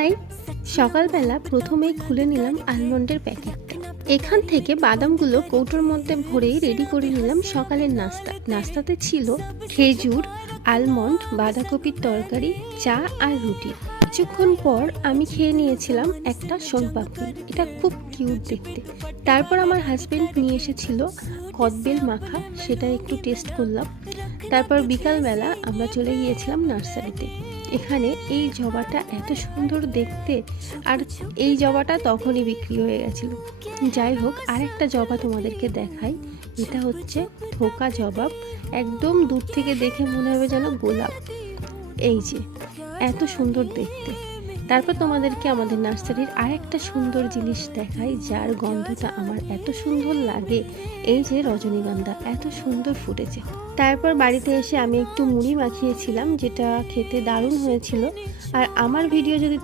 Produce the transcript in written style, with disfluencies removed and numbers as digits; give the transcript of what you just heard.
High, সকালবেলা প্রথমেই খুলে নিলাম আলমন্ডের প্যাকেটটা। এখান থেকে বাদামগুলো কৌটোর মধ্যে ভরেই রেডি করে নিলাম সকালের নাস্তা। নাস্তাতে ছিল খেজুর, আলমন্ড, বাঁধাকপির তরকারি, চা আর রুটি। কিছুক্ষণ পর আমি খেয়ে নিয়েছিলাম একটা শোলপাপড়ি। এটা খুব কিউট দেখতে। তারপর আমার হাজবেন্ড নিয়ে এসেছিল কদবেল মাখা, সেটা একটু টেস্ট করলাম। তারপর বিকালবেলা আমরা চলে গিয়েছিলাম নার্সারিতে। এখানে এই জবাটা এত সুন্দর দেখতে, আর এই জবাটা তখনই বিক্রি হয়ে গেছিল। যাই হোক, আরেকটা জবা তোমাদেরকে দেখাই। এটা হচ্ছে থোকা জবাব, একদম দূর থেকে দেখে মনে হবে যেন গোলাপ। এই যে এত সুন্দর দেখতে। তারপর তোমাদেরকে আমাদের নার্সারির আরেকটা সুন্দর জিনিস দেখাই, যার গন্ধটা আমার এত সুন্দর লাগে। এই যে রজনীগন্ধা এত সুন্দর ফুটেছে। তারপর বাড়িতে এসে আমি একটু মুড়ি মাখিয়েছিলাম, যেটা খেতে দারুণ হয়েছিল। আর আমার ভিডিও যদি